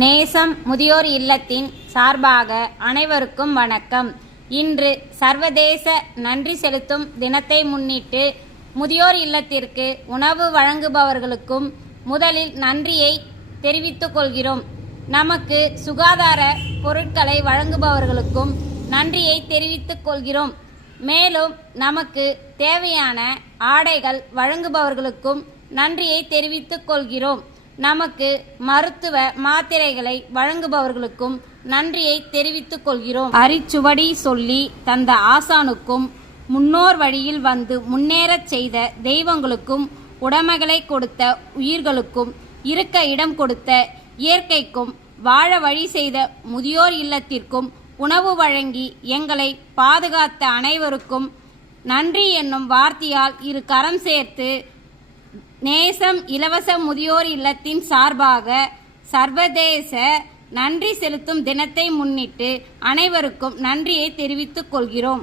நேசம் முதியோர் இல்லத்தின் சார்பாக அனைவருக்கும் வணக்கம். இன்று சர்வதேச நன்றி செலுத்தும் தினத்தை முன்னிட்டு முதியோர் இல்லத்திற்கு உணவு வழங்குபவர்களுக்கும் முதலில் நன்றியை தெரிவித்துக் கொள்கிறோம். நமக்கு சுகாதார பொருட்களை வழங்குபவர்களுக்கும் நன்றியை தெரிவித்துக் கொள்கிறோம். மேலும் நமக்கு தேவையான ஆடைகள் வழங்குபவர்களுக்கும் நன்றியை தெரிவித்துக் கொள்கிறோம். நமக்கு மருத்துவ மாத்திரைகளை வழங்குபவர்களுக்கும் நன்றியை தெரிவித்துக் கொள்கிறோம். அரிச்சுவடி சொல்லி தந்த ஆசானுக்கும் முன்னோர் வழியில் வந்து முன்னேறச் செய்த தெய்வங்களுக்கும் உடைமைகளை கொடுத்த உயிர்களுக்கும் இருக்க இடம் கொடுத்த இயற்கைக்கும் வாழ வழி செய்த முதியோர் இல்லத்திற்கும் உணவு வழங்கி எங்களை பாதுகாத்த அனைவருக்கும் நன்றி என்னும் வார்த்தையால் இரு கரம் சேர்த்து நேசம் இலவச முதியோர் இல்லத்தின் சார்பாக சர்வதேச நன்றி செலுத்தும் தினத்தை முன்னிட்டு அனைவருக்கும் நன்றியை தெரிவித்துக் கொள்கிறோம்.